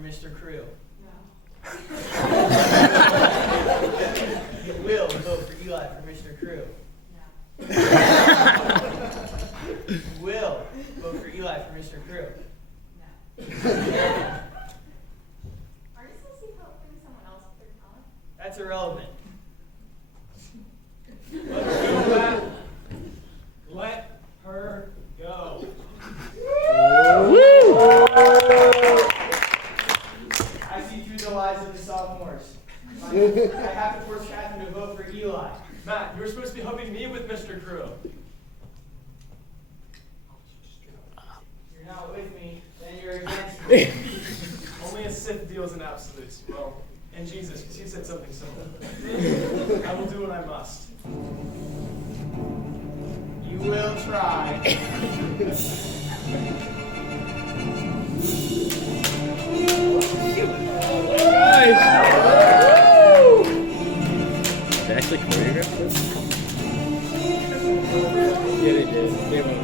Mr. Crew? No. You will vote for Eli for Mr. Crew? No. You will vote for Eli for Mr. Crew? No. Are you supposed to be helping someone else with their talent? That's irrelevant. Let her go. I see through the lies of the sophomores. I have to force Catherine to vote for Eli. Matt, you were supposed to be helping me with Mr. Crew. You're not with me, then you're against me. Only a Sith deals in absolutes. Well, and Jesus, because he said something similar. I will do what I must. You will try. They actually choreographed this? Yeah, they did. They went.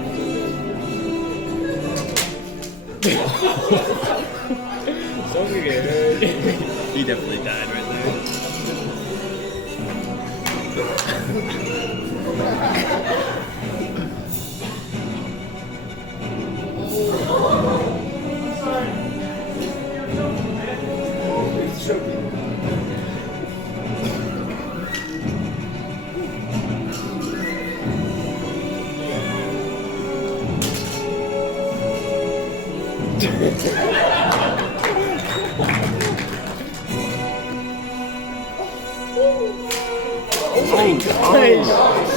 Someone get hurt. He definitely died right there. I'm sorry. You're joking, man. He's choking. Oh my gosh!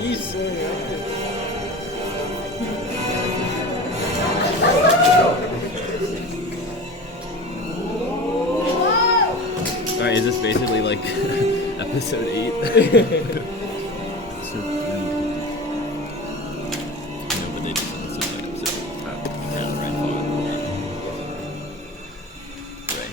He's so Alright, is this basically like episode 8? No, but they just said this was like episode 8. Oh, yeah, right. Right.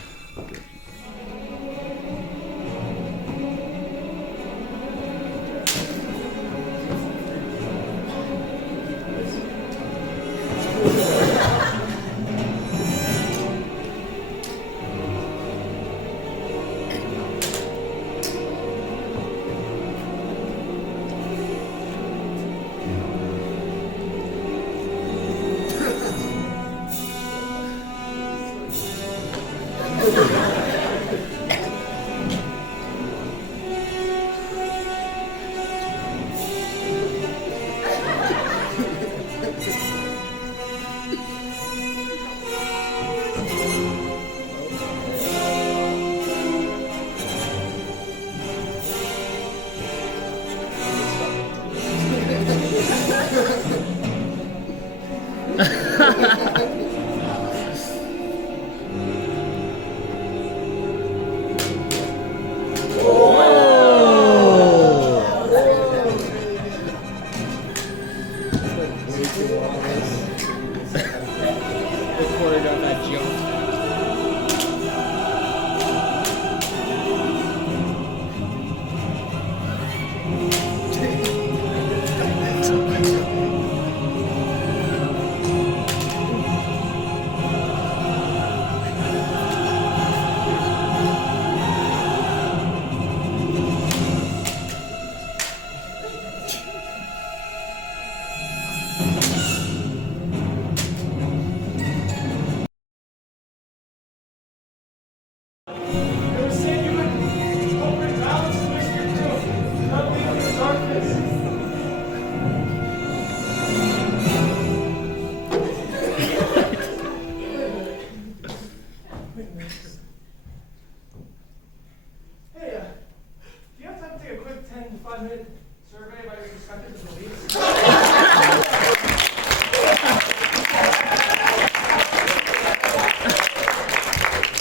The choreograph that jump.